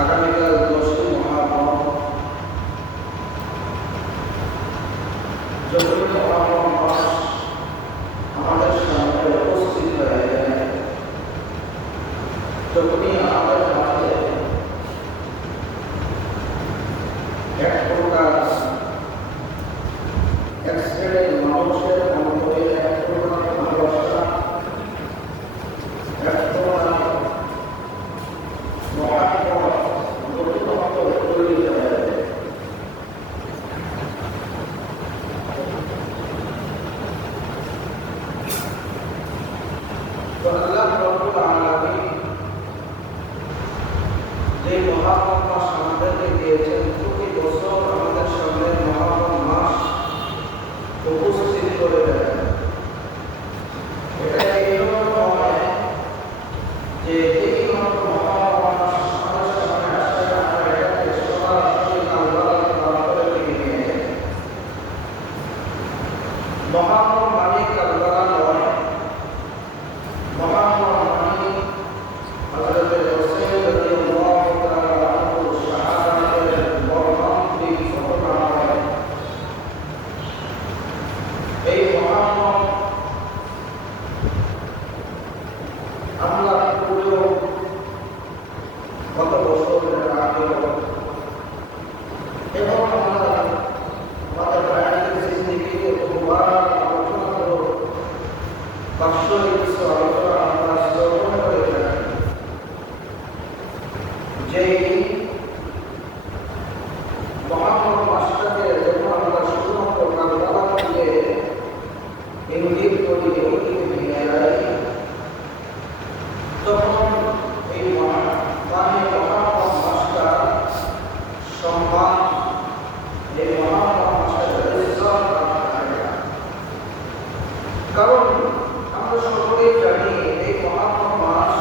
আগামীকাল 10ই মুহররম যখন মুহররম মাস আমাদের সামনে উপস্থিত হয়ে যায়, যখনই আমাদের মাঝে এক প্রকার এক শ্রেণীর মানুষের অন্তরে এক প্রকার ভালোবাসা, এক প্রকার যে মুহররম মাস আমাদেরকে দিয়েছেন, প্রতি বছর আমাদের সামনে মুহররম মাস উপস্থিত করে দেয়। এটা এইরকম হয় যে এই মুহররম মাস আমাদের সামনে আসে, আমরা এটাকে সরাসরি আল্লাহর দরবারে নিয়ে যাই। মুহররম মানে কালবালা নয়, মুহররম মানে হযরত হুসাইন রাদিয়াল্লাহু তাআলা আনহু শাহাদাতের বর্ণান্তিক ঘটনা হয়। এই মুহররম আমরা পুরো গত বছরের আগে এবং আমরা আমাদের রাজনৈতিক জিন্দেগিতে বহুবার আলোচনা করব, বাৎসরিক কিছু আলোচনা আমরা শ্রবণ করে থাকি যে মুহররম মাসটাকে যখন আমরা শুধুমাত্র কালবালা থেকে ইঙ্গিত করি, ওইদিকে নিয়ে যাই, তখন এই মুহররম মাসটা সম্মান, এই মুহররম মাসের ইজ্জত থাকে। কারণ আমরা সকলেই জানি এই মুহররম মাস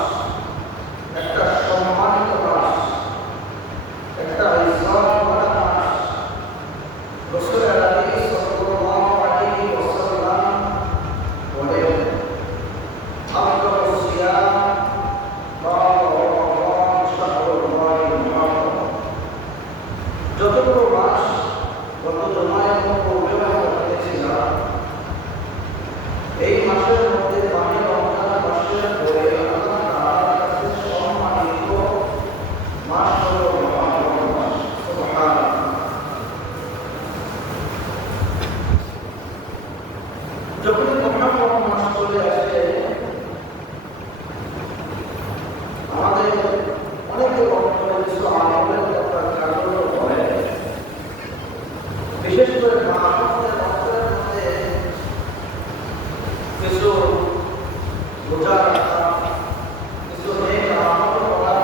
একটা সম্মানিত মাস, একটা ইজ্জত ভরা মাস। রাসূল সাল্লাল্লাহু আলাইহি ওয়াসাল্লাম বলেন, আফদালুস সিয়াম যতগুলো মাস গত জমায় পূর্বে করেছিলাম, এই মাসের মধ্যে পানি রমজান মাসের পরে আল্লাহ তাআলার কাছে সম্মানিত মাস হলো মুহররম মাস। সুবহানাল্লাহ। যখন মুহররম মাস চলে আসে, আমাদের অনেকে অন্তরে কিছু আমলের কথা জাগ্রত হয়। বিশেষ করে আমাদের অন্তরের মধ্যে কিছু রোজা রাখা, কিছু নেক আমল করার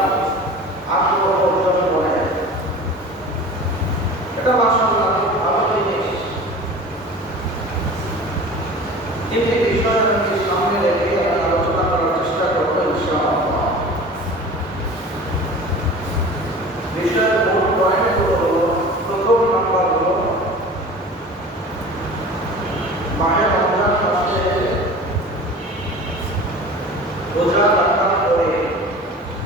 আগ্রহ অর্জন করে। এটা মাশাআল্লাহ খুব ভালো জিনিস। তিনটি বিষয় আমি সামনে রেখে আলোচনা করার চেষ্টা করব ইনশাআল্লাহ। বিষয়ের মূল পয়েন্টগুলো হলো, প্রথম নাম্বার হলো মাহে রমজান মাসে রোজা রাখার পরে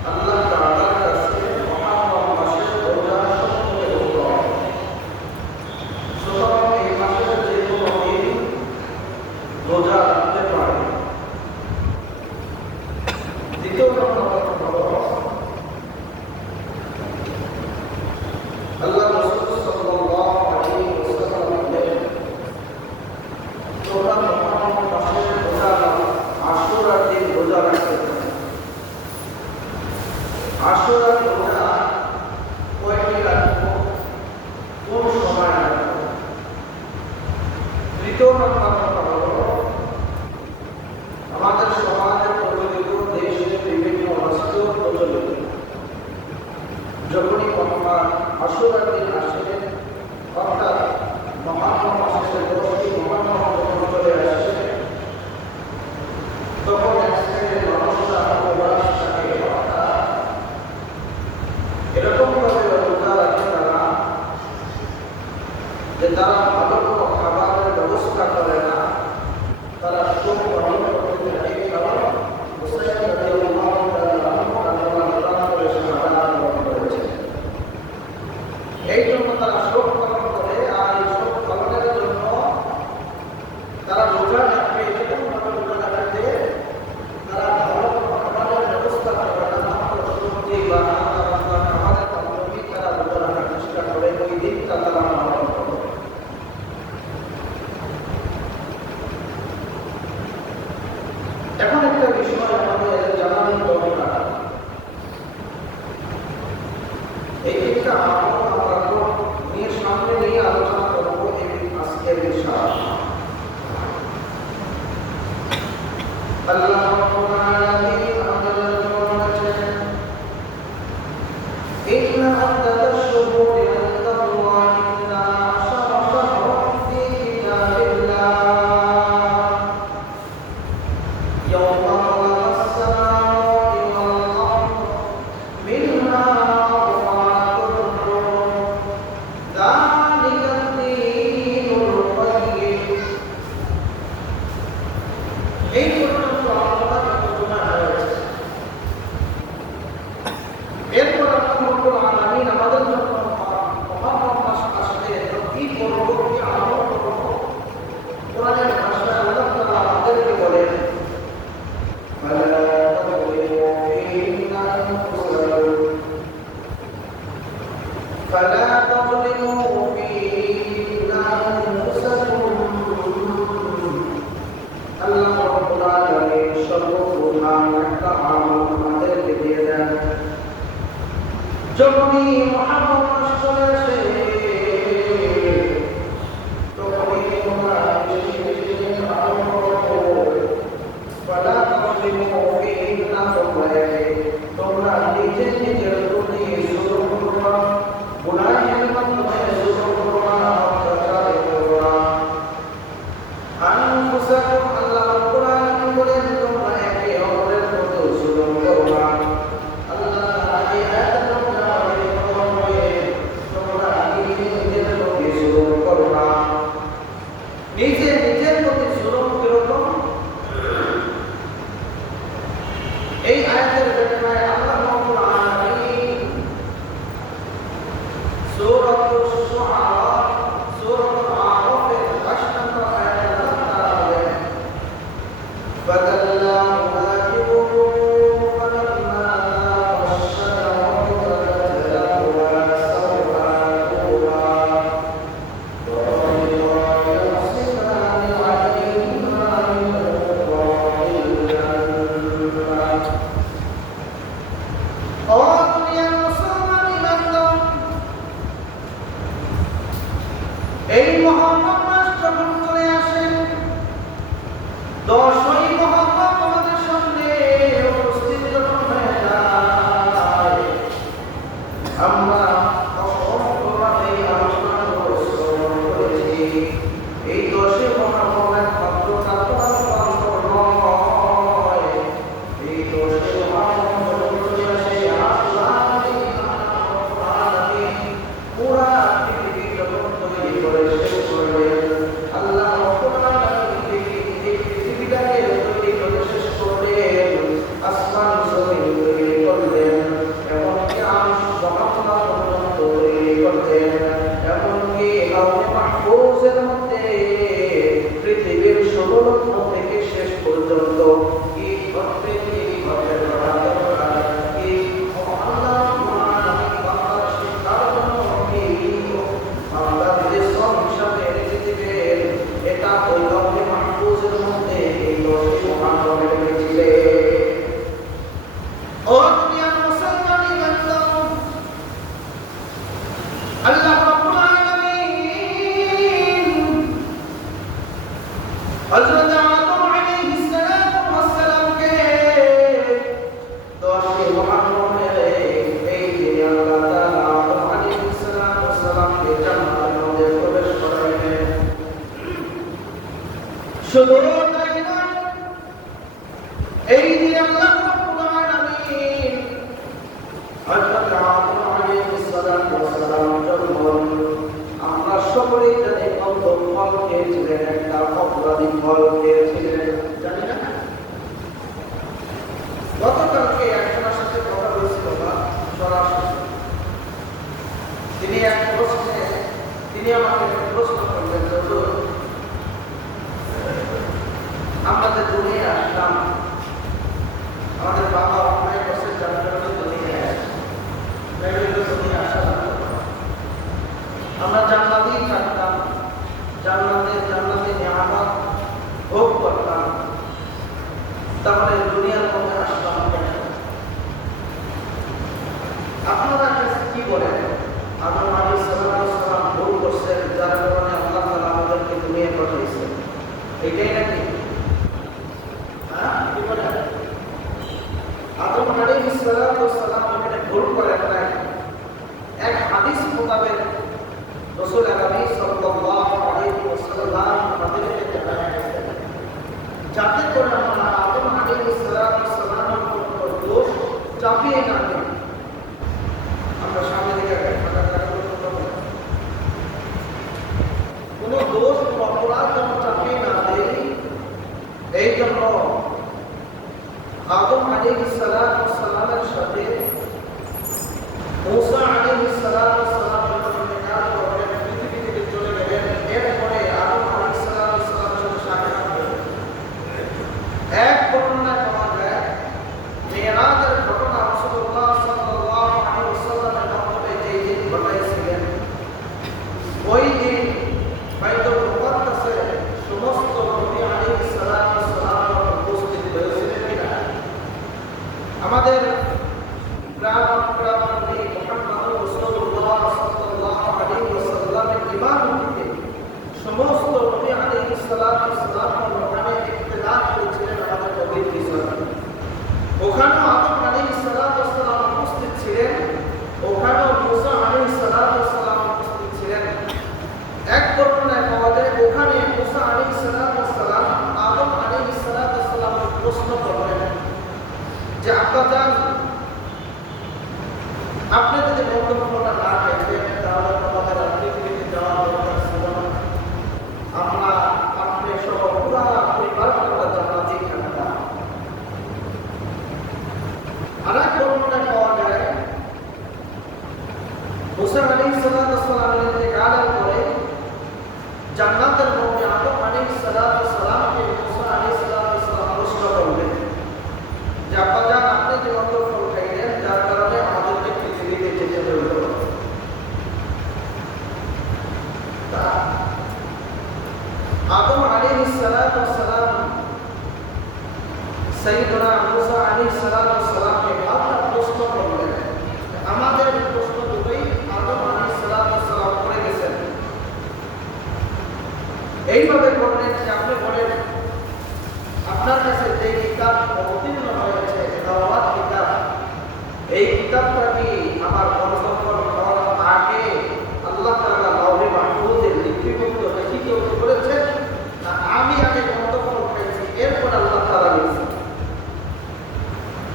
আল্লাহ তাআলার কাছে মুহররম মাসের রোজা সবচেয়ে উত্তম। সুতরাং এই মাসের যে কোনো দিন রোজা রাখতে পারে। দ্বিতীয় নম্বর হলো আল্লাহ রাসূল সাল্লাল্লাহু আলাইহি ওয়াসাল্লাম বলেন, তোমরা মুহররম মাসের রোজা আশুরার দিন রোজা রাখতে পারো। আশুরার রোজা কয়টি রাখবো, কোন সময় রাখবো? তৃতীয় নম্বর হলো আমাদের সমাজে প্রচলিত দেশে বিভিন্ন এমন একটা বিষয় আমাদের জানার দরকার। এই একটা আমরা নিয়ে সামনে নিয়ে আলোচনা করবো আজকের বিষয়। আল্লাহ রাব্বুল আলামিন আমাদের জন্য বলেছেন, ইন্না আদাতাশ শুহুরি ইনদাল্লাহি ইসনা আশারা শাহরান ফী কিতাবিল্লাহ ইয়াওমা খালাকাস সামাওয়াতি ওয়াল আরদ মিনহা আরবা'তুন হুরুম যালিকা দ্বীনুল কাইয়্যিম। এই পর্যন্ত আলোচনা হয়েছে। এরপর আল্লাহ আলামিন আমাদের জন্য মুহররম মাস আসলে কি করব, কি আমল করব, কোরআনের ভাষায় আল্লাহ তাআলা আমাদেরকে বলেন, ফালা তাযলিমু ফীহিন্না আনফুসাকুম ফালা তাযলিমু ফীহিন্না আনফুসাকুম। আল্লাহ রাব্বুল আলামিন সর্বপ্রধান একটা আমল আমাদেরকে দিয়ে দেন। যখনই মুহররম মাস চলে আসে তখনই তোমরা বেশি বেশি আমল করো। ফালা তাযলিমু ফীহিন্না, তোমরা নিজের প্রতি জুলুম করো না, গুনাহের মাধ্যমে জুলুম করো না, অত্যাচার করো না। আনফুসাকুম, আল্লাহ রাব্বুল আলামিন বলেন, তোমরা একে অপরের প্রতি জুলুম করো না। আল্লাহ এই আয়াতের মধ্যে তোমরা নিজের প্রতি জুলুম করো না। নিজের প্রতি জুলুম কিরকম? এই আয়াতের ব্যাখ্যায় আল্লাহ রাব্বুল আলামিন সূরাতুশ শুআরা, সূরাতুল আরাফের 8 নম্বর আয়াতে আল্লাহ তাআলা বলেন, ফাদাল্লাহুমা বিগুরুর ফালাম্মা আশ-শাজারatu বাদাত লাহুমা সাওআতুহুমা ওয়া طفقا يخصفان عليهما من ورق الجنة। দুনিয়ার মুসলমান ইমানদার, এই মুহররম মাস যখন চলে আসে, 10ই মুহররম আমাদের সামনে উপস্থিত যখন হয়ে যায়, আমরা অসংখ্যভাবে আলোচনা করেছি। এই 10ই মুহররম একমাত্র কাতর নয়, এই 10ই মুহররম যখন চলে আসে, আল্লাহ পুরা পৃথিবী যখন তৈরি করে শেষ করলেন, আল্লাহ পৃথিবীটাকে তৈরি করে শেষ করলেন, আসমান জমিন তৈরি করলেন, এমনকি আরশ মহাত্মা পর্যন্ত তৈরি করলেন, এমনকি লাউহে মাহফুজের মধ্যে পৃথিবীর 16 লক্ষ থেকে শেষ পর্যন্ত কি ঘটবে, কি ঘটবে না, কি আল্লাহ বান্দার শিক্ষার জন্য কি বান্দার যে সব হিসাবে রেখে দিবেন, এটা ওই লাউহে মাহফুজের মধ্যে এই 10ই মুহররম রেখেছিলেন। ও দুনিয়ার মুসলমান ইমানদার, আল্লাহ রাব্বুল আলামিন হযরত আদম আলাইহিস সালাতু ওয়াস সালামকে 10ই মুহররমের এই দিনে আল্লাহ তাআলা আদম আলাইহিস সালাতু ওয়াস সালামকে জান্নাতের মধ্যে প্রবেশ করাইলেন। শুধু তাই নয়, এই দিনে আল্লাহ রাব্বুল আলামিন হযরত আদম আলাইহিস সালাতু ওয়াস সালাম যখন, আমরা সকলেই জানি কত ফল খেয়েছিলেন, একটা অপরাধী ফল খেয়েছিলেন, জানি না? গতকালকে একজনের সাথে কথা বলছিল না সরাসরি, তিনি আমাকে প্রশ্ন করলেন, হুজুর আমরা যে দুনিয়া আসলাম, আমাদের বাবা অনেক বছর জান্নাতে দুনিয়া আসে, দুনিয়া আসা আমরা জান্নাতেই থাকতাম, জান্নাতে নিয়ামত ভোগ করতাম, তাহলে আমাদের দুনিয়ার মধ্যে আসলাম কেন? আপনারা কি বলেন? আদম আলাইহিস সালাম ভুল করছেন, যার কারণে আল্লাহ তাআলা আমাদেরকে দুনিয়ায় পাঠিয়েছেন, এটাই নাকি? কি বলেন? আদম আলাইহিস সালাম এখানে ভুল করেন নাই। এক হাদিস মোতাবেক রাসূল আকরাম সাল্লাল্লাহু আলাইহি ওয়াসাল্লাম আমাদেরকে জানিয়েছেন, যাতে করে আমরা আদম আলাইহিস সালামের উপর দোষ চাপিয়ে না দিই। আমরা সামনে দিকে কোন দোষ অপরাধ যেন চাপিয়ে না দেই, এই জন্য আদম আলাইহিস সালামের সাথে মুসা আলাইহিস সালাম পৃথিবী থেকে চলে গেলেন। এরপরে আদম আলাইহিস সালামের সাথে সাক্ষাৎ হলো। এক ঘটনায় পাওয়া যায়, মেরাজের ঘটনা রাসূলুল্লাহ সাল্লাল্লাহু আলাইহি ওয়াসাল্লামের মাধ্যমে যে দিন ঘটাইছিলেন, ওই দিন বাইতুল মুকাদ্দাসে সমস্ত নবী আলাইহিস সালাম উপস্থিত হয়েছিলেন কিনা? আমাদের সমস্ত নবী আলাইহিস সালাম ওখানে ইক্তেদা করেছিলেন আমাদের নবীর পিছনে। ওখানে আদম আলাইহিস সালাম উপস্থিত ছিলেন, ওখানে মুসা আলাইহিস সালাম উপস্থিত ছিলেন। এক ঘটনায় পাওয়া যায়, ওখানে মুসা আলাইহিস সালাম আদম আলাইহিস সালামকে প্রশ্ন করলেন যে আব্বাজান, আপনি যদি বন্ধুত্বটা না খাইতেন তাহলে আমাদের পৃথিবীতে যাওয়ার দরকার ছিল না। আমরা আপনি সহ পুরা পরিবারটা জান্নাতে থাকতাম। আরেক ঘটনায় পাওয়া যায়, মুসা আলাইহিস সালামের ইন্তেকালের পরে জান্নাতের মধ্যে আদম আলাইহিস সালামকে মুসা আলাইহিস সালাম প্রশ্ন করলেন যে আব্বাজান, আপনি যে বন্ধুত্ব খাইলেন যার কারণে আমাদেরকে পৃথিবীতে যেতে হইল। আদম আলাইহিস সালাম সাইয়্যিদুনা মুসা আলাইহিস সালামকে আল্লাহ প্রশ্ন করলেন। আমাদের প্রশ্ন দুটোই আদম আলাইহিস সালাম করে গেছেন। এইভাবে বললেন যে আপনি বলেন, আপনার কাছে যে কিতাব অবতীর্ণ হয়েছে তাওরাত কিতাব, এই কিতাবটা কি আমার বংশধর হওয়ার আগে আল্লাহ তাআলা লাওহে মাহফুজে লিপিবদ্ধ লিখিত করেছেন, না আমি আগে বংশধর হয়েছি এরপর আল্লাহ তাআলা লিখেছেন?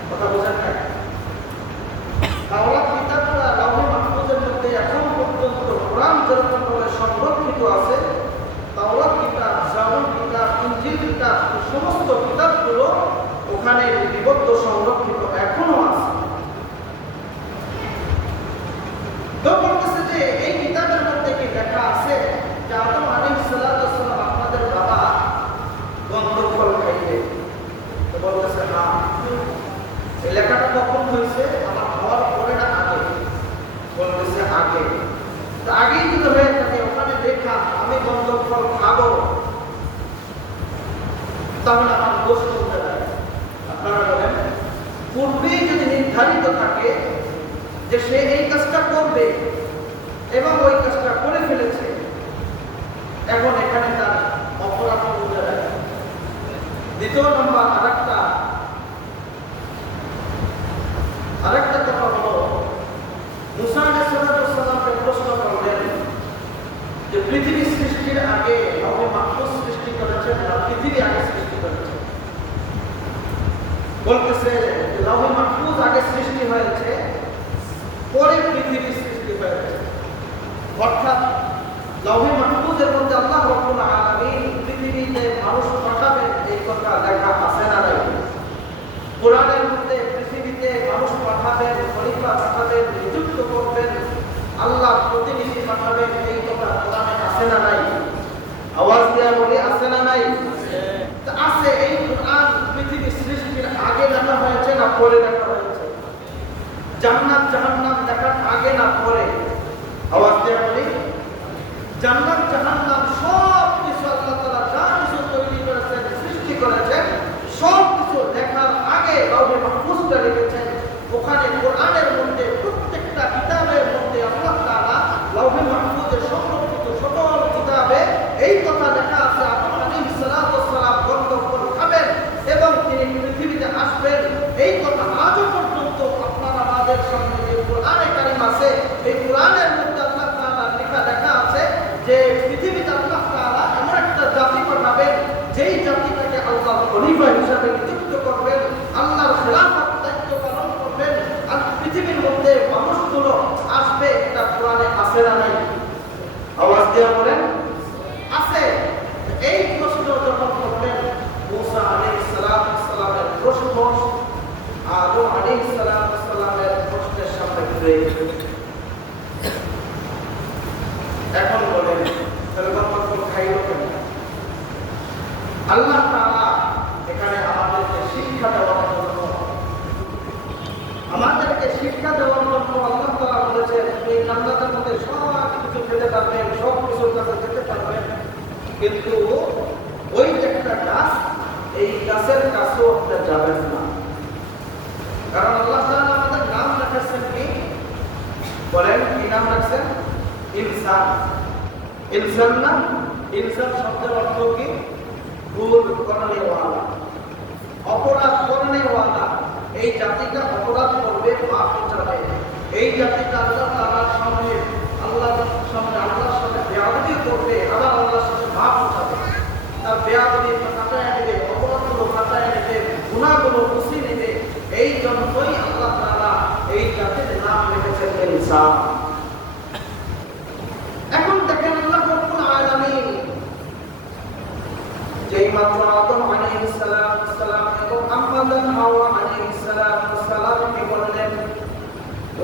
কথা বোঝেন না? তাওরাত কিতাবটা লাওহে মাহফুজের মধ্যে এখন পর্যন্ত কোরআন যেরকম ভাবে সংরক্ষিত আছে, তাওরাত কিতাব, জাবুর কিতাব, ইনজিল কিতাব, সমস্ত কিতাবগুলো ওখানে লিপিবদ্ধ সংরক্ষিত এখনো আছে। তো বলতেছে যে এই কিতাবের মধ্যে কি লেখা আছে যে আদম আলাইহিস সালাম আপনাদের বাবা গন্ধফল খাইবে? তো বলতেছে না। এই লেখাটা কখন হয়েছে? আমার হওয়ার পরে না আগে? বলতেছে আগে। তো আগেই যদি হয়ে থাকে, ওখানে লেখা আমি গন্ধফল খাবো, তাহলে আমার দোষ করতে পারে? আপনারা বলেন, পূর্বেই যদি নির্ধারিত থাকে যে সে এই কাজটা করবে এবং ওই কাজটা করে ফেলেছে, এখন এখানে তার অপরাধ বুঝে যায়। দ্বিতীয় নম্বর আরেকটা কথা হলো, মুসা আলাইহিস সালামকে প্রশ্ন করলেন যে পৃথিবী সৃষ্টির আগে লাওহে মাহফুজ সৃষ্টি করেছেন না পৃথিবী আগে সৃষ্টি করেছেন? বলতেছে লাওহে মাহফুজ আগে সৃষ্টি হয়েছে, পরে পৃথিবী সৃষ্টি হয়েছে। অর্থাৎ লাওহে মাহফুজের মধ্যে আল্লাহ রাব্বুল আলামিন পৃথিবীতে মানুষ পাঠাবেন এই কথা লেখা আছে না নাই? কোরআনের মধ্যে পৃথিবীতে মানুষ পাঠাবেন, খলিফা পাঠাবেন, নিযুক্ত করবেন, আল্লাহ প্রতিনিধি পাঠাবেন, এই কথা কোরআনে আছে না নাই? আওয়াজ দেয়া বলি আছে না নাই? আছে। এই কোরআন পৃথিবী সৃষ্টির আগে লেখা হয়েছে না পরে লেখা হয়েছে? জান্নাত জাহান্নাম দেখার আগে না পরে? আওয়াজ দেয়া বলি। জান্নাত জাহান্নাম সব কিছু আল্লাহ তাআলা যা কিছু তৈরি করেছেন, সৃষ্টি করেছেন, সব কিছু দেখার 10 আদম আলাইহিস সালামের প্রশ্নের সামনে ঘুরে এখন বলেন তাহলে কখন খাইল কেন? আল্লাহ তাআলা এখানে আমাদেরকে শিক্ষা দেওয়ার জন্য আল্লাহ তাআলা বলেছেন এই জান্নাতের মধ্যে সব কিছু খেতে পারবেন, সব কিছুর কাছে যেতে পারবেন, কিন্তু ওই একটা গাছ, এই গাছের কাছেও আপনি যাবেন না। কারণ আল্লাহ তাআলা আমাদের নাম রাখছেন কি? বলেন কি নাম রাখছেন? ইনসান। ইনসান না? ইনসান শব্দের অর্থ কি? ভুল করনেওয়ালা, অপরাধ করনেওয়ালা। এই জাতিটা অপরাধ করবে, পাপ করবে। এই জাতিটা আল্লাহ তাআলার সামনে আল্লাহর সাথে বেয়াদবি করবে, আবার আল্লাহর সাথে পাপ করবে। তার বেয়াদবি কাটায় নেবে, অপরাধগুলো কাটায় নেবে, গুনাহগুলো মুছিয়ে নেবে। এই জন্যই আল্লাহ তাআলা এই জাতির নাম রেখেছেন ইনসান। এখন দেখেন আল্লাহ রাব্বুল আলামিন যেই মাত্র আদম আলাইহিস সালাম এবং আম্মাজান হাওয়া আলাইহিস সালামকে বললেন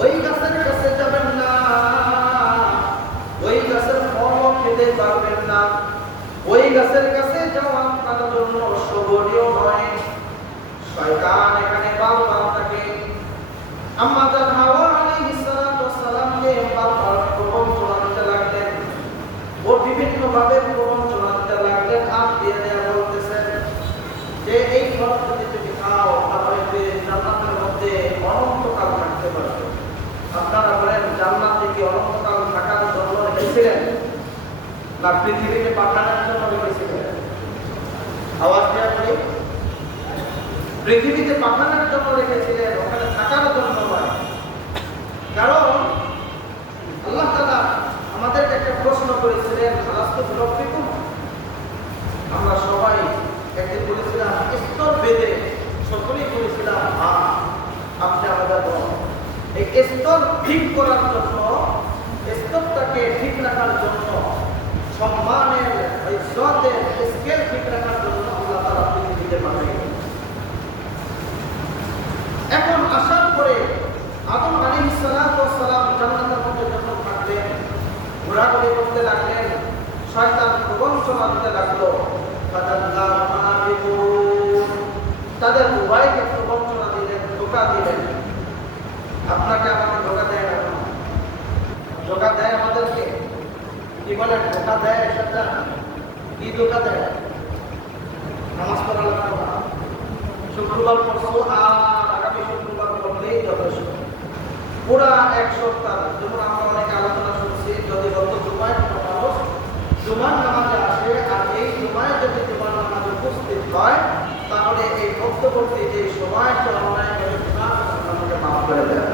ওই গাছের কাছে যাবেন না, ওই গাছের ফল খেতে পারবেন না, ওই গাছের কাছে যাওয়া আপনার জন্য শোভনীয় নয়। শয়তান এখানে বারবার তাকে আম্মাজান হাওয়া আলাইহিস সালামকে বারবার প্রবঞ্চনা দিতে লাগলেন। ও বিভিন্নভাবে প্রবঞ্চনা দিতে লাগলেন। আর দিয়ে বলতেছেন যে এই ফল যদি তুমি খাও তাহলে জান্নাতের মধ্যে অনন্তকাল থাকতে পারবে। আপনারা বলেন জান্নাতে কি অনন্তকাল থাকার জন্য রেখেছিলেন না পৃথিবীতে পাঠানোর জন্য রেখেছিলেন? আওয়াজ দেওয়া বলি, পৃথিবীতে পাঠানোর জন্য রেখেছিলেন, ওখানে থাকার জন্য নয়। কারণ আল্লাহ তাআলা আমাদেরকে একটা প্রশ্ন করেছিলেন, আলাস্তু বিরব্বিকুম? আমরা সবাই একদিন বলেছিলাম স্তর বেঁধে সকলেই বলেছিলাম হ্যাঁ আপনি আমাদের বলেন। এই স্তর ঠিক করার জন্য, স্তরটাকে ঠিক রাখার জন্য, সম্মানের ইজ্জতের স্কেল ঠিক রাখার জন্য আল্লাহ তাআলা পৃথিবীতে পাঠিয়েছেন। এখন আসার পরে আদম আলাইহিস সালাম জান্নাতের মধ্যে যখন থাকলেন, ঘোরাঘুরি করতে লাগলেন, শয়তান প্রবঞ্চনা দিতে লাগলো। তাদের উভয়কে প্রবঞ্চনা দিলেন, ধোঁকা দিলেন। আপনাকে আমাকে ধোঁকা দেয় না? ধোঁকা দেয় আমাদেরকে? কি বলেন ধোঁকা দেয়? সেটা কি ধোঁকা দেয়? নামাজ পড়া লাগবে না, শুক্রবার পড়ছো আর আগামী শুক্রবার পড়লেই যথেষ্ট। পুরা এক সপ্তাহ যেমন আমরা অনেক আলোচনা শুনছি, যদি গত জুমায় কোনো মানুষ জুমার নামাজে আসে আর এই জুমায় যদি জুমার নামাজে উপস্থিত হয় তাহলে এই মধ্যবর্তী যে সময়টা অন্যায় করে আমাকে মাফ করে দেয়।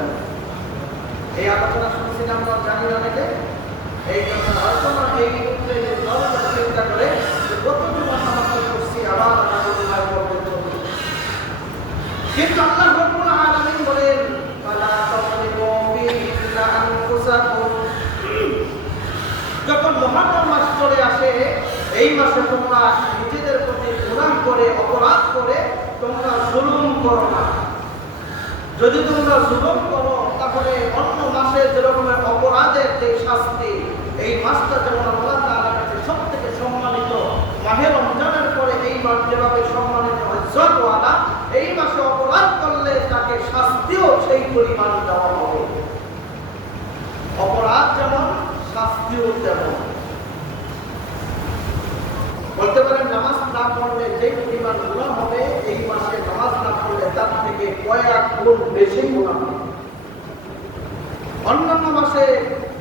এই আলোচনা শুনছিলাম আমরা, জানি অনেকে। এই জন্য হয়তো না এই মুহূর্তে যে দলটা চিন্তা করে যে গত জুমার নামাজটা করছি আবার আগামী জুমায় পড়তে চলবে। কিন্তু আল্লাহ রাব্বুল আলামিন বলেন ফালা তাযলিমু বিল্লা আনফুসাকুম। যখন মুহররম মাস চলে আসে এই মাসে তোমরা নিজেদের প্রতি গুনাহ করে, অপরাধ করে তোমরা জুলুম করো না। যদি তোমরা জুলুম করো তাহলে অন্য মাসে যেরকমের অপরাধের যে শাস্তি, এই মাসটা যেমন আল্লাহ তাআলার কাছে সবথেকে সম্মানিত, মাহে রমজানের পরে এই মাস যেভাবে সম্মানিত ইজ্জতওয়ালা, এই মাসে অপরাধ করলে তাকে শাস্তিও সেই পরিমাণ দেওয়া হবে। অপরাধ যেমন, শাস্তিও তেমন। বলতে পারেন নামাজ না পড়লে যে পরিমাণ গুনাহ হবে, এই মাসে নামাজ না পড়লে তার থেকে কয়েক গুণ বেশি গুনাহ হবে। অন্যান্য মাসে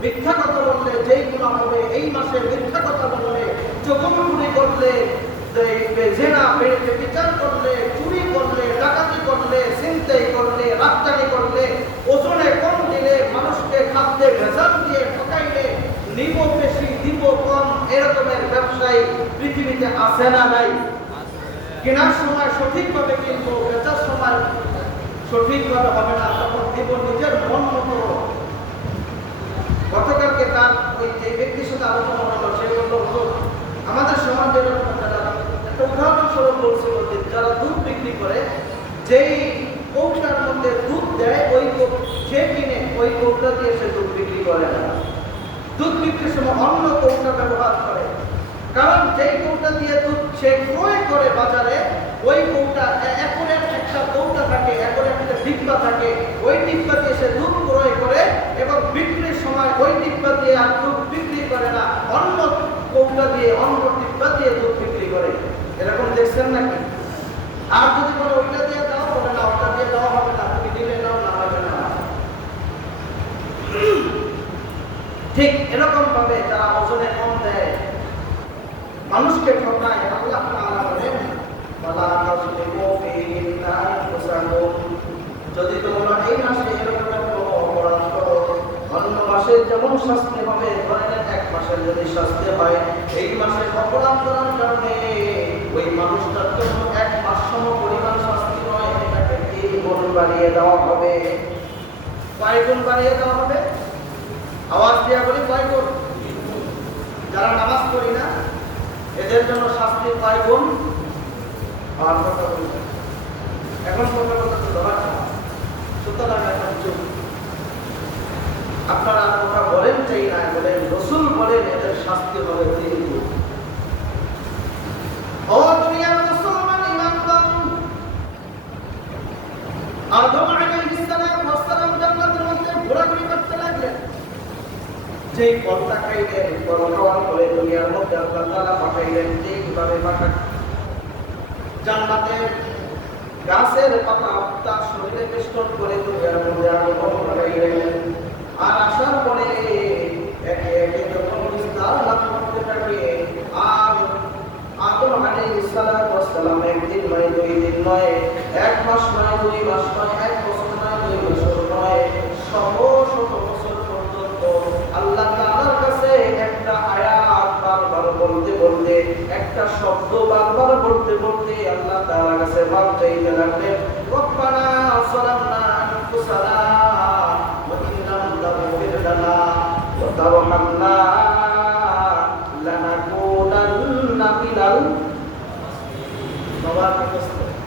মিথ্যা কথা বললে যেই গুনাহ হবে, এই মাসে মিথ্যা কথা বললে, চগলখুরি করলে, জেনা বিচার করলে, চুরি করলে, ডাকাতি করলে, ছিনতাই করলে, রাজধানী করলে, ওজনে কম দিলে, মানুষকে খাদ্যে ভেজাল দিয়ে ঠকাইলে, নিব বেশি দিব কম, এরকমের ব্যবসায়ী পৃথিবীতে আছে না নাই? কেনার সময় সঠিকভাবে কিনবো, বেচার সময় সঠিকভাবে হবে না, তখন দিব নিজের মন মতো। গতকালকে তার ওই যে ব্যক্তির সাথে আলোচনা হলো, সে বলল আমাদের সমাজের একটা উদাহরণস্বরূপ বলছিল যে যারা দুধ বিক্রি করে যেই কৌটার মধ্যে দুধ দেয় সে কিনে ওই কৌটা দিয়ে সে দুধ বিক্রি করে না। দুধ বিক্রির সময় অন্য কৌটা ব্যবহার করে, কারণ যেই কৌটা দিয়ে দুধ সে ক্রয় করে বাজারে, ওই কৌটা একরের একটা কৌটা থাকে, একরের একটা ডিব্বা থাকে, ওই ডিব্বা দিয়ে সে দুধ ক্রয় করে এবং বিক্রির সময় ওই ডিব্বা দিয়ে আর দুধ বিক্রি করে না, অন্য কৌটা দিয়ে অন্য ডিব্বা দিয়ে দুধ বিক্রি করে। এরকম দেখছেন নাকি? আর যদি বলে ওইটা দিয়ে দাও, বলে না ওটা দিয়ে দেওয়া হবে না, তুমি দিলে দাও, না হবে না। ঠিক এরকম ভাবে যারা ওজনে কম দেয়, মানুষকে ঠকায়, আল্লাহ তাআলা বলেন ওয়ালা তাযলিমু ফীহিন্না আনফুসাকুম, যদি তোমরা এই মাসে এরকম কোনো অপরাধ করো, অন্য মাসে যেমন শাস্তি হবে, ধরেন এক মাসের যদি শাস্তি হয়, এই মাসে অপরাধ করার কারণে ওই মানুষটার জন্য এক মাস সম পরিমাণ শাস্তি নয়, এটাকে 3 গুণ বাড়িয়ে দেওয়া হবে। কয় গুণ বাড়িয়ে দেওয়া হবে? আওয়াজ দিয়ে বলি, কয় গুণ? যারা নামাজ পড়ি না এদের জন্য শাস্তি কয় গুণ? আর কথা বলবে এখন কথা কথা তো ধরা খাওয়া, সুতরাং এখন চুপ। আপনারা কথা বলেন চাই না, বলেন রাসূল বলেন এদের শাস্তি হবে 3 গুণ। ও দুনিয়ার মুসলমান ইমানদার, আদম আলাইহিস সালাম জান্নাতের মধ্যে ঘোরাঘুরি করতে লাগলেন। যেই ফলটা খাইলেন, ফল খাওয়ার পরে দুনিয়ার মধ্যে আল্লাহ তাআলা পাঠাইলেন, যেইভাবে পাঠান জান্নাতের গাছের পাতা তার শরীরে বেষ্টন করে দুনিয়ার মধ্যে আগমন করাইলেন। আর আসার পরে একে একে যখন বিস্তার লাভ করতে থাকে, আর আদম আলাইহিস সালাম একদিন নয়, 2 দিন নয়, 1 মাস নয়, 2 মাস নয়, 1 বছর নয়, 2 বছর নয়, শত শত বছর পর্যন্ত আল্লাহ তাআলার কাছে একটা আয়াত বারবার বলতে বলতে, একটা শব্দ বারবার বলতে বলতে আল্লাহ তাআলার কাছে মাপ চাইতে লাগলেন। রব্বানা যালামনা আনফুসানা ওয়া ইন লাম তাগফির লানা ওয়া তারহামনা লানাকুনান্না মিনাল খাসিরিন।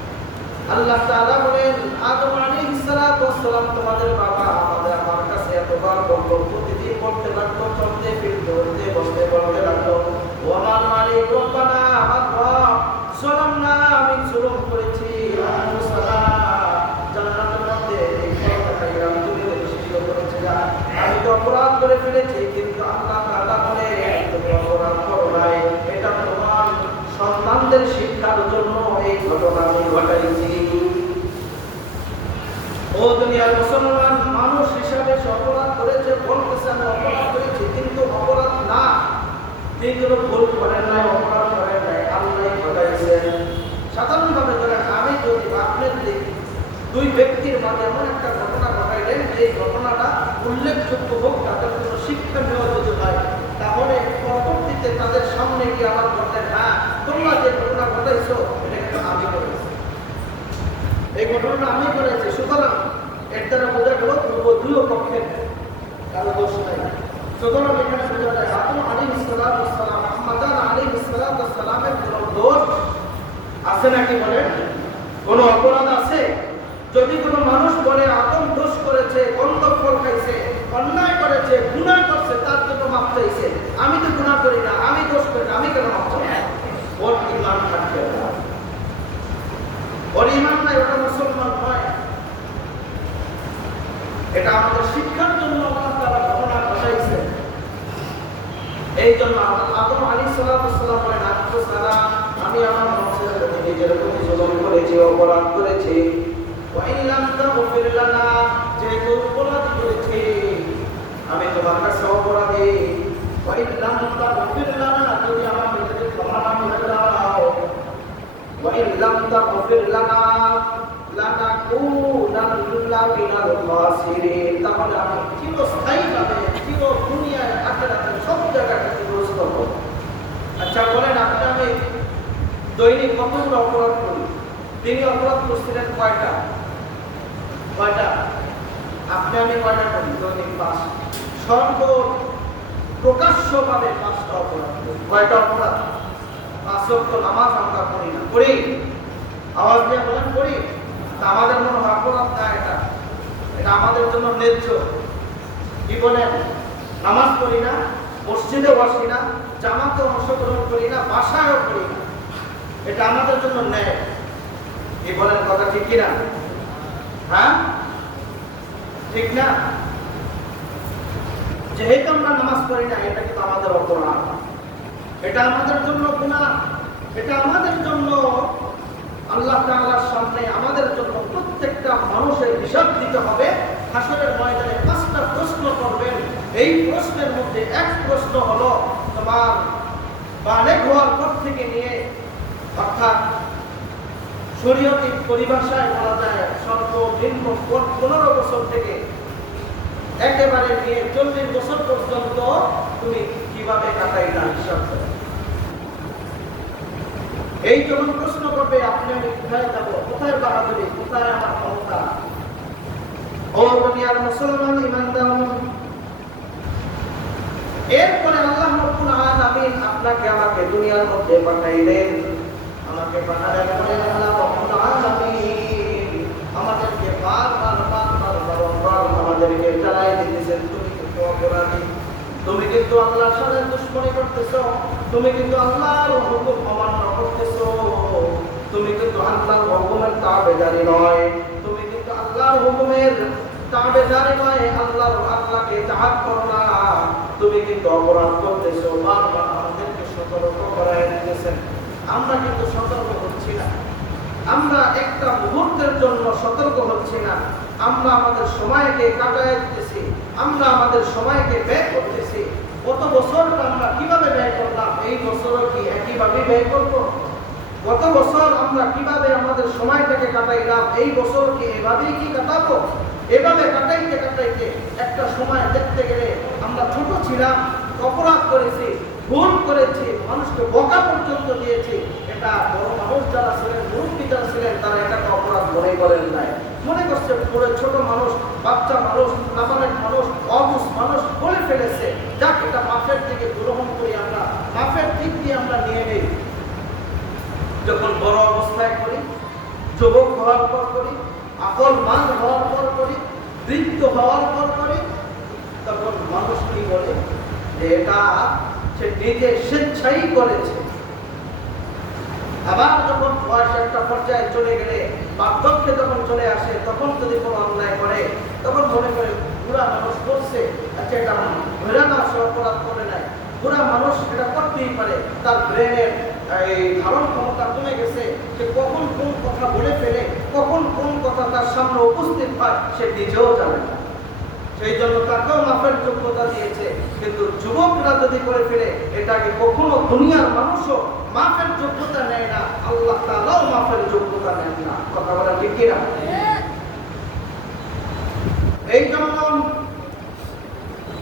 আল্লাহ তাআলা বলেন, আদম আলাইহিস সালাম তোমাদের বাবা আমাদের আমার কাছে এতবার বলতো, প্রতিদিন বলতে লাগতো, চলতে ফিরতে উঠতে বসতে বলতে লাগতো, ও আমার মালিক রব্বানা, আমার রব যালামনা, আমি জুলুম করেছি, আনফুসানা, জান্নাতের মধ্যে এই ফলটা খাইলাম, তুমি নিষিদ্ধ করেছো, আমি তো অপরাধ করে ফেলেছি। কিন্তু আল্লাহ তাআলা বলে তুমি অপরাধ করো নাই, এটা তোমার সন্তানদের শিক্ষার জন্য এই ঘটনা আমি ঘটাইছি। ও দুনিয়ার মুসলমান, মানুষ হিসাবে অপরাধ করেছে, বলতেছে আমি অপরাধ করেছি, কিন্তু অপরাধ না, তিনি কোনো ভুল করেন নাই, অপরাধ করেন নাই, আল্লাহ ঘটাইছেন। সাধারণভাবে ধরেন আমি যদি আপনার দেখি 2 ব্যক্তির মাঝে এমন একটা ঘটনা ঘটাইলেন, এই ঘটনাটা উল্লেখযোগ্য হোক, তাদের কোনো শিক্ষা নেওয়া যদি হয়, তাহলে পরবর্তীতে তাদের সামনে গিয়ে আবার বলতেন, হ্যাঁ তোমরা যে ঘটনা ঘটাইছো এটা কিন্তু আমি করেছি, এই ঘটনাটা আমি করেছি। সুতরাং এর দ্বারা বোঝা গেল দুই পক্ষের কারো দোষ নাই। সুতরাং এখানে বোঝা যায় আদম আলাইহিস সালাম, মুহাম্মদ আলাইহিস সালামের কোনো দোষ আছে নাকি? বলেন কোনো অপরাধ আছে? যদি কোনো মানুষ বলে আদম দোষ করেছে, গন্ধক ফল খাইছে, অন্যায় করেছে, গুনাহ করছে, তার জন্য মাপ চাইছে, আমি তো গুনাহ করি না, আমি দোষ করি না, আমি কেন মাপ চাই? ওর ঈমান থাকবে না, ওর ঈমান নাই, ওটা মুসলমান নয়। এটা আমাদের শিক্ষার জন্য আল্লাহ তাআলা ঘটনা ঘটাইছে। এই জন্য আদম আলাইহিস সালাম বলেন, আনফুসানা, আমি আমার নফসের প্রতি নিজের প্রতি জুলুম করেছি, অপরাধ করেছি। ওয়া ইন লাম তাগফির লানা, যেহেতু অপরাধ করেছি আমি তোমার কাছে অপরাধী। ওয়া ইন লাম তাগফির লানা, যদি আমাকে যদি ক্ষমা না করে দাও, ওয়া ইন লাম তাগফির লানা লানাকুনান্না মিনাল খাসিরিন, তাহলে আমি চিরস্থায়ীভাবে চির দুনিয়ায় আখিরাতে সব জায়গায় ক্ষতিগ্রস্ত হব। আচ্ছা বলেন, আমি দৈনিক কতগুলো অপরাধ করি? তিনি অপরাধ করছিলেন কয়টা? আমি কয়টা করি? দৈনিক 5। সর্ব প্রকাশ্যভাবে 5টা অপরাধ করি। কয়টা অপরাধ? 5 ওয়াক্ত নামাজ আমরা পড়ি না, করি? আওয়াজ দিয়ে বলেন করি। আমাদের মনে হয় অপরাধ না, এটা এটা আমাদের জন্য ন্যায্য। কি বলেন? নামাজ পড়ি না, মসজিদে বসি না, জামাতে অংশগ্রহণ করি না, বাসায়ও করি না, এটা আমাদের জন্য ন্যায়। কি বলেন? কথা ঠিক কিনা? হ্যাঁ, ঠিক না? যেহেতু আমরা নামাজ পড়ি না, এটা কিন্তু আমাদের অপরাধ, এটা আমাদের জন্য গুনাহ, এটা আমাদের জন্য আল্লাহ তাআলার সামনে আমাদের জন্য প্রত্যেকটা মানুষের হিসাব দিতে হবে। হাসরের ময়দানে 5টা প্রশ্ন করবেন। এই প্রশ্নের মধ্যে এক প্রশ্ন হলো তোমার বালেগ হওয়ার পর থেকে নিয়ে, অর্থাৎ শরীয়তের পরিভাষায় বলা যায় সর্বনিম্ন 15 বছর থেকে একেবারে নিয়ে 40 বছর পর্যন্ত তুমি কিভাবে কাটাইলা হিসাব করো। এই যখন প্রশ্ন করবে আপনি আমি কোথায় যাবো, কোথায় বাহাদুরি, কোথায় আমার ক্ষমতা। ও দুনিয়ার মুসলমান ইমানদার, এরপরে আল্লাহ রাব্বুল আলামিন আপনাকে আমাকে দুনিয়ার মধ্যে পাঠাইলেন। আমাকে পাঠানোর পরে আল্লাহ রাব্বুল আলামিন আমাদেরকে বারবার আমাদেরকে চালাই দিতেছেন। তুমি কিন্তু অপরাধী, তুমি কিন্তু আল্লাহর সাথে দুশমনি করতেছো, তুমি কিন্তু আল্লাহর হুকুম অমান্য করতেছো, তুমি কিন্তু আল্লাহর হুকুমের তাবেদারি নয়, তুমি কিন্তু আল্লাহর হুকুমের তাবেদারি নয়, আল্লাহকে তাআত করো না, তুমি কিন্তু অপরাধ করতেছো। বারবার আমাদেরকে সতর্ক করায় দিতেছেন। আমরা কিন্তু সতর্ক হচ্ছি না, আমরা একটা মুহূর্তের জন্য সতর্ক হচ্ছি না। আমরা আমাদের সময়কে কাটায় দিতেছি, আমরা আমাদের সময়কে ব্যয় করতেছি। গত বছরটা আমরা কিভাবে ব্যয় করলাম, এই বছরও কি একইভাবে ব্যয় করব? গত বছর আমরা কিভাবে আমাদের সময়টাকে কাটাইলাম, এই বছর কি এভাবেই কি কাটাবো? এভাবে কাটাইতে কাটাইতে একটা সময় দেখতে গেলে আমরা ছোট ছিলাম, অপরাধ করেছি, ভুল করেছি, মানুষকে বকা পর্যন্ত দিয়েছি। এটা বড় মানুষ যারা ছিলেন, মুরব্বী যারা ছিলেন, তারা এটাকে অপরাধ মনে করেন নাই, মনে করছে পুরো ছোট মানুষ, বাচ্চা মানুষ, নাবালেগ মানুষ, অবুঝ মানুষ বলে ফেলেছে। যাক, এটা মাফের দিকে গ্রহণ করি, আমরা মাফের দিক দিয়ে আমরা নিয়ে নেই। যখন বড় অবস্থায় করি, যুবক হওয়ার পর করি, আকলমান হওয়ার পর করি, বৃদ্ধ হওয়ার পর করি, তখন মানুষ কি বলে যে এটা সে নিজে স্বেচ্ছাই করেছে। আবার যখন বয়স একটা পর্যায়ে চলে গেলে, বার্ধক্যে যখন চলে আসে, তখন যদি কোনো অন্যায় করে, তখন মনে করে বুড়া মানুষ করছে, আচ্ছা এটা ধরে না, সে অপরাধ করে নাই, বুড়া মানুষ এটা করতেই পারে, তার ব্রেনের এই ধারণ ক্ষমতা কমে গেছে, সে কখন কোন কথা বলে ফেলে, কখন কোন কথা তার সামনে উপস্থিত হয়, সে নিজেও জানে না। সেই জন্য তাকেও মাফের যোগ্যতা দিয়েছে। কিন্তু যুবকরা যদি করে ফেলে, এটাকে কখনো দুনিয়ার মানুষও মাফের যোগ্যতা নেয় না, আল্লাহ তাআলাও মাফের যোগ্যতা নেন না। কথা বলা ঠিক কিনা? এই জন্য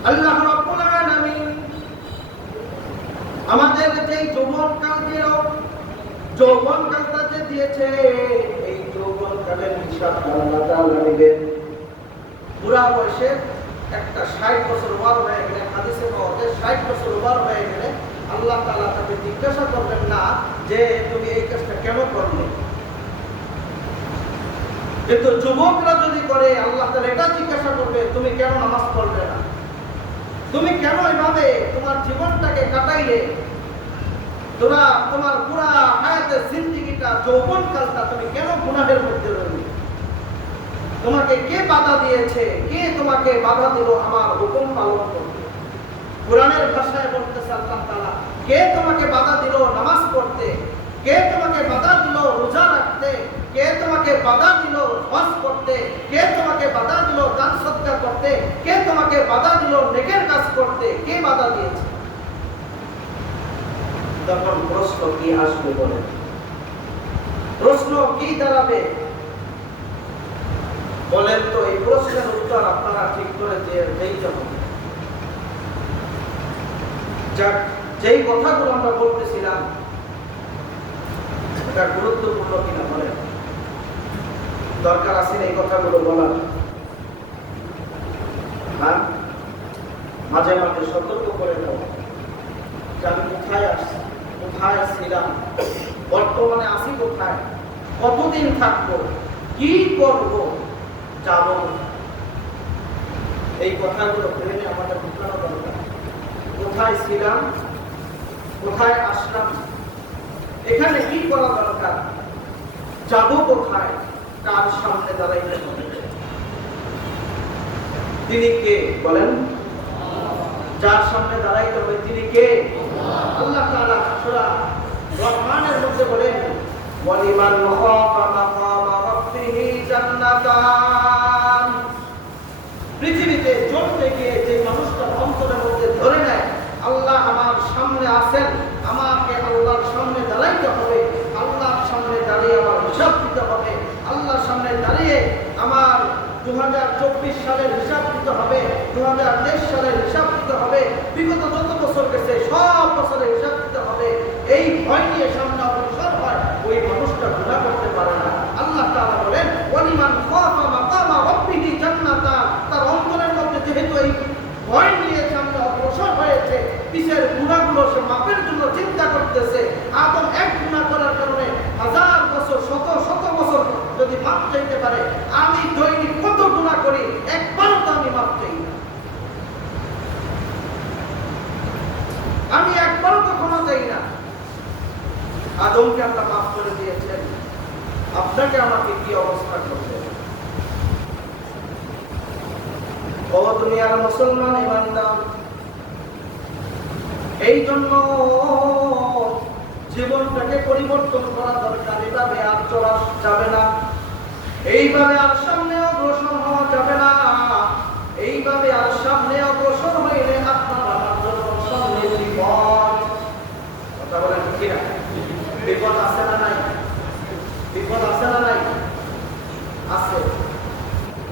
আল্লাহ রাব্বুল আলামিন আমাদের যে যৌবনকালটা যে দিয়েছে, এই যৌবনকালের হিসাব আল্লাহ তাআলা নেবেন। বুড়া বয়সে একটা 60 বছর ওভার হয়ে গেলে, হাদিসে পাওয়া যায় 60 বছর ওভার হয়ে গেলে আল্লাহ তাআলা তাকে জিজ্ঞাসা করবেন না যে তুমি এই কাজটা কেন করলে। কিন্তু যুবকরা যদি করে, আল্লাহ তাআলা এটা জিজ্ঞাসা করবে তুমি কেন নামাজ পড়লে না, তুমি কেন এভাবে তোমার জীবনটাকে কাটাইলে, তোমার পুরা হায়াতের জিন্দেগিটা, যৌবনকালটা তুমি কেন গুনাহের মধ্যে রইলে। তোমাকে কে বাধা দিয়েছে, কে তোমাকে বাধা দিল আমার হুকুম পালন করতে? কোরআনের ভাষায় বলতেছে আল্লাহ তাআলা, কে তোমাকে বাধা দিল নামাজ পড়তে, কে তোমাকে বাধা দিল রোজা রাখতে, কে তোমাকে বাধা দিল হজ করতে, কে তোমাকে বাধা দিল দান সদকা করতে, কে তোমাকে বাধা দিল নেকের কাজ করতে, কে বাধা দিয়েছে? তখন প্রশ্ন কি আসবে বলে, প্রশ্ন কি দাঁড়াবে বলেন তো? এই প্রশ্নের উত্তর আপনারা ঠিক করে দিয়েই যাবেন। যাক, যেই কথাগুলো আমরা বলতেছিলাম এটা গুরুত্বপূর্ণ কিনা বলেন? দরকার আছে এই কথাগুলো বলার? হ্যাঁ, মাঝে মাঝে সতর্ক করে দাও যে আমি কোথায় আসছি, কোথায় ছিলাম, বর্তমানে আসি কোথায়, কতদিন থাকবো, কি করব, যাব। এই কথাগুলো ব্রেনে আমাদের ঢুকানো দরকার। কোথায় ছিলাম, কোথায় আসলাম, এখানে কি করা দরকার, যাব কোথায়, কার সামনে দাঁড়াইতে হবে। তিনি কে বলেন? যার সামনে দাঁড়াইতে হবে তিনি কে? আল্লাহ তাআলা সূরা রহমানের মধ্যে বলেন, ওয়ালিমান খাফা মাকামা রাব্বিহি জান্নাতান। পৃথিবীতে চলতে গিয়ে যে মানুষটা অন্তরের মধ্যে ধরে নেয় আল্লাহ আমার সামনে আছেন, আমাকে আল্লাহর সামনে দাঁড়াইতে হবে, আল্লাহর সামনে দাঁড়িয়ে আমার হিসাব দিতে হবে, আল্লাহর সামনে দাঁড়িয়ে আমার 2024 সালের হিসাব দিতে হবে, 2023 সালের হিসাব দিতে হবে, বিগত যত বছর গেছে সব বছরের হিসাব দিতে হবে। এই ভয় নিয়ে সামনে অগ্রসর হয়, ওই মানুষটা গুনাহ করতে পারে না। আল্লাহ তাআলা বলেন, ওয়ালিমান খাফা মাকামা রাব্বিহি জান্নাতান। তার অন্তরের মধ্যে যেহেতু এই ভয় নিয়ে সামনে অগ্রসর হয়েছে, পিছের গুনাহগুলো সে মাপের জন্য চিন্তা করতেছে। আদম এক গুনাহ করার কারণে 1000 বছর, শত শত বছর যদি মাপ চাইতে পারে, আমি দৈনিক কত গুনাহ করি, একবারও তো আমি মাপ চাই না, আমি একবারও তো ক্ষমা চাই না। আদমকে আল্লাহ মাফ করে দিয়েছেন, আপনাকে আমাকে কি অবস্থা করতে হবে? ও দুনিয়ার মুসলমান ইমানদার, এই জন্য জীবনটাকে পরিবর্তন করা দরকার। এভাবে আর চলা যাবে না, এইভাবে আর সামনে অগ্রসর হওয়া যাবে না, এইভাবে আর সামনে অগ্রসর হইলে আপনার আমার জন্য সামনে বিপদ। কথা বলেন ঠিক না? বিপদ আছে না নাই? বিপদ আছে না নাই? আছে।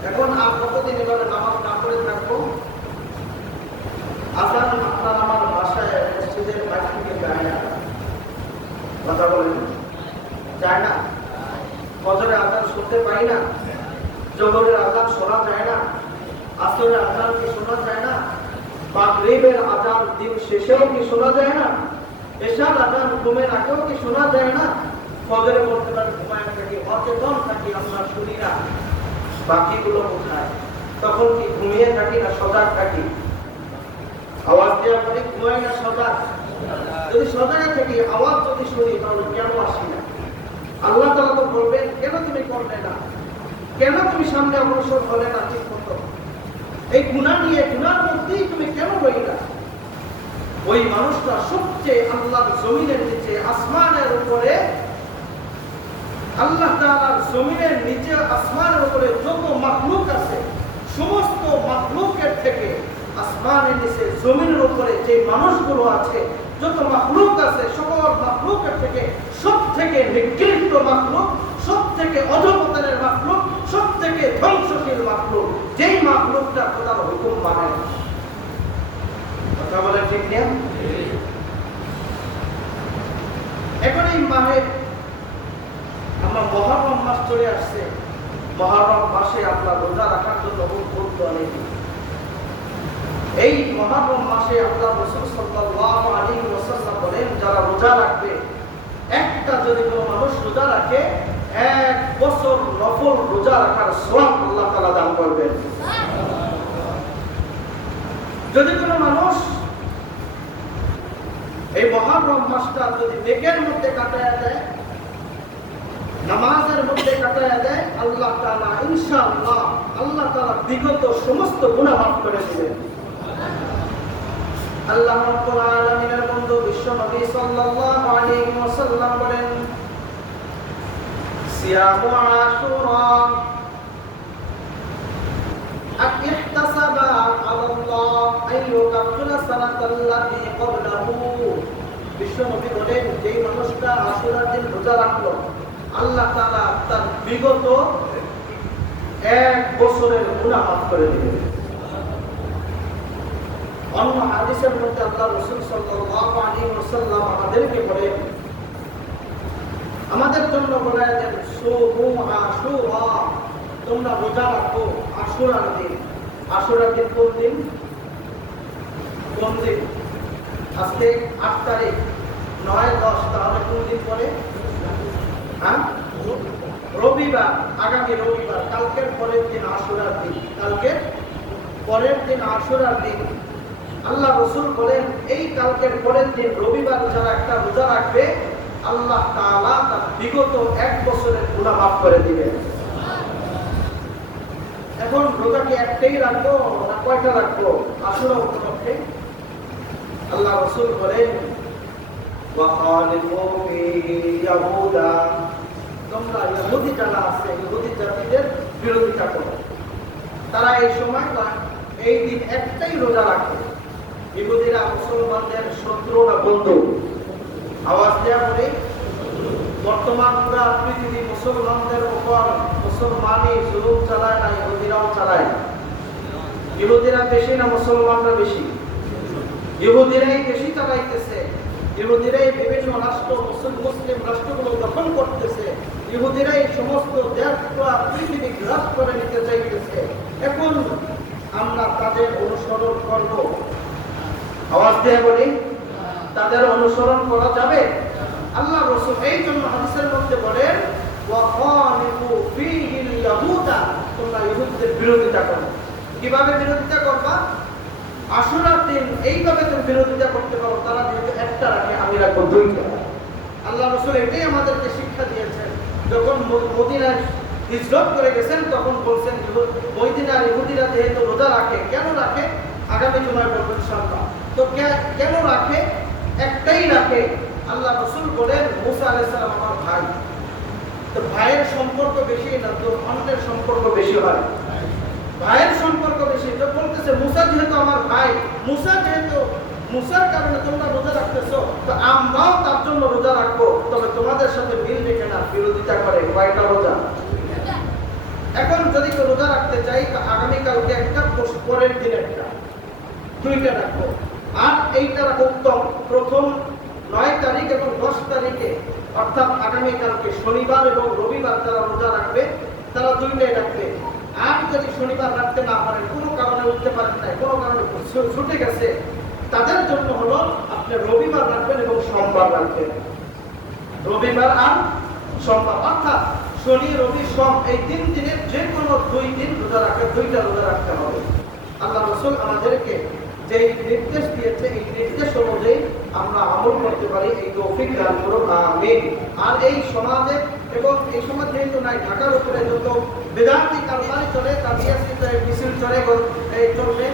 এখন আর কতদিন এভাবে নামাজ না করে থাকবো? আজান আপনার আমার বাসায় মসজিদের বাইরে থেকে যায় না। কথা বলেন, যায় না? ফজরের আজান শুনতে পাই না, জোহরের আজান শোনা যায় না, আসরের আজান কি শোনা যায় না, মাগরিবের আজান দিন শেষেও কি শোনা যায় না, এশার আজান ঘুমের আগেও কি শোনা যায় না? ফজরে পড়তে পারে ঘুমায় থাকি, অচেতন থাকি, আমরা শুনি না। বাকিগুলো কোথায়? তখন কি ঘুমিয়ে থাকি না সজাগ থাকি? আওয়াজ দেওয়া পরে ঘুমাই না সজাগ? যদি সজাগ থাকি, আওয়াজ যদি শুনি, তাহলে কেন আসি না? আল্লাহ তাআলা তো বলবেন, কেন তুমি করলে না, কেন তুমি সামনে অগ্রসর হলে না ঠিক মতো, এই গুনাহ নিয়ে, গুনাহর মধ্যেই তুমি কেন রইলা? ওই মানুষটা সবচেয়ে আল্লাহর জমিনের নিচে, আসমানের উপরে, আল্লাহ তাআলার জমিনের নিচে আসমানের উপরে যত মাখলুক আছে, সমস্ত মাখলুকের থেকে আসমানের নিচে জমিনের উপরে যে মানুষগুলো আছে, যত মাখলুক আছে, সকল মাখলুকের থেকে সব থেকে নিকৃষ্ট মাখলুক, সব থেকে অধঃপতনের মাখলুক, সব থেকে ধ্বংসশীল মাখলুক, যেই মাখলুকটা খোদার হুকুম মানে না। কথা বলে ঠিক না? এখন এই মাহে আমরা মুহররম মাস চলে আসছে, মুহররম মাসে আমরা রোজা রাখার জন্য উদ্বুদ্ধ অনেক। এই মুহররম মাসে আল্লাহ রাসূল সাল্লাল্লাহু আলাইহি ওয়াসাল্লাম বলেন, যারা রোজা রাখবে, একটা যদি কোনো মানুষ রোজা রাখে, 1 বছর নফল রোজা রাখার সওয়াব আল্লাহ তাআলা দান করবেন। যদি কোনো মানুষ এই মুহররম মাসটা যদি নেকের মধ্যে কাটায় দেয়, নামাজের মধ্যে কাটায় দেয়, আল্লাহ তাআলা ইনশাআল্লাহ আল্লাহ তাআলা বিগত সমস্ত গুনাহ মাফ করে দিবেন। আল্লাহ রাব্বুল আলামিনের বন্ধু বিশ্ব নবী সাল্লাল্লাহু আলাইহি ওয়াসাল্লাম বলেন, সিয়ামু আশুরা ইহতাসাবা আলাল্লাহ আইয়ুকাফিরা সানাতাল্লাতী ক্বাবলাহু। বিশ্ব নবী বলেন, যেই মানুষটা আশুরার দিন রোজা রাখলো, আল্লাহ তাআলা তার বিগত 1 বছরের গুনাহ মাফ করে দিবেন। অন্য হাদিসের মধ্যে আল্লাহ রাসূল সাল্লাল্লাহু আলাইহি ওয়াসাল্লাম আমাদেরকে বলেন, আমাদের জন্য বলেন, সুমু আশুরা, তোমরা রোজা রাখো আশুরার দিন। আশুরার দিন কোন দিন? কোন দিন? আজকে 8 তারিখ, 9, 10, তাহলে কোন দিন পরে? হ্যাঁ, রবিবার, আগামী রবিবার, কালকের পরের দিন আশুরার দিন, কালকের পরের দিন আশুরার দিন আল্লাহ রাসূল বলেন এই কালকের পরের দিন রবিবার যারা একটা রোজা রাখবে আল্লাহ তাআলা তার বিগত 1 বছরের গুনাহ মাফ করে দিবেন। এখন রোজা কি একটাই রাখবো না কয়টা রাখবো? আশুরা উপলক্ষে আল্লাহ রাসূল বলেন ওয়াখালিফু ফীহি ইয়াহুদা, তোমরা ইহুদি যারা আছে ইহুদি জাতিদের বিরোধিতা করো। তারা এই সময় এই দিন একটাই রোজা রাখে। ইহুদিরা মুসলমানদের শত্রু না বন্ধু? আওয়াজ দেওয়া বলি। বর্তমান পুরা পৃথিবী মুসলমানদের উপর মুসলমানই জুলুম চালায় না ইহুদিরাও চালায়? ইহুদিরা বেশি না মুসলমানরা বেশি? ইহুদিরাই বেশি চালাইতেছে। ইহুদিরাই বিভিন্ন রাষ্ট্র মুসলিম রাষ্ট্রগুলো দখল করতেছে। ইহুদিরাই সমস্ত দেশ পুরা পৃথিবী গ্রাস করে নিতে চাইতেছে। এখন আমরা তাদের অনুসরণ করব? আওয়াজ দিয়ে বলি, তাদের অনুসরণ করা যাবে? আল্লাহ রাসূল এই জন্য হাদিসের মধ্যে বলেন ওয়াখালিফু ফীহিল ইয়াহুদা, তোমরা ইহুদিদের বিরোধিতা করো। কিভাবে বিরোধিতা করবা? আশুরার দিন এইভাবে তুমি বিরোধিতা করতে পারো, তারা যেহেতু একটা রাখে আমি রাখবো দুইটা। আল্লাহ রাসূল এটাই আমাদেরকে শিক্ষা দিয়েছেন। যখন মদিনায় হিজরত করে গেছেন তখন বলছেন মদিনার ইহুদিরা যেহেতু রোজা রাখে, কেন রাখে আগামী জুমায় বলবেন ইনশাআল্লাহ। তো কেন রাখে? একটাই রাখে। আল্লাহ রাসূল বলেন মুসা আলাইহিস সালাম আমার ভাই। তো ভাইয়ের সম্পর্ক বেশি না তো অন্যের সম্পর্ক বেশি হয়? ভাইয়ের সম্পর্ক বেশি। তো বলতেছে মুসা যেহেতু আমার ভাই, মুসার কারণে তোমরা রোজা রাখতেছো, তো আমরাও তার জন্য রোজা রাখবো। তবে তোমাদের সাথে মিল রেখে না, বিরোধিতা করে। কয়টা রোজা? এখন যদি কেউ রোজা রাখতে চাই তো আগামীকালকে একটা, পরের দিন একটা, দুইটা রাখবো। আর এইটা রাখো উত্তম প্রথম 9 তারিখ এবং 10 তারিখে, অর্থাৎ আগামীকালকে শনিবার এবং রবিবার যারা রোজা রাখবে তারা দুইটাই রাখবে। আর যদি শনিবার রাখতে না পারেন, কোনো কারণে উঠতে পারেন না, কোনো কারণে ছুটে গেছে, তাদের জন্য হলো আপনি রবিবার রাখবেন এবং সোমবার রাখবেন। রবিবার আর সোমবার, অর্থাৎ শনি রবি সোম এই 3 দিনের যে কোনো 2 দিন রোজা রাখতে, 2টা রোজা রাখতে হবে। আল্লাহ রাসূল আমাদেরকে যে নির্দেশ দিয়েছে এই নির্দেশ অনুযায়ী আমরা আমল করতে পারি, এই তৌফিক দান করুন, আমিন। আর এই সমাজে এবং এই সমাজ যেহেতু নাই, ঢাকার উপরে যত বেদান্তি কারবারি চলে, তাবিয়াতি মিছিল চলে, চলবে,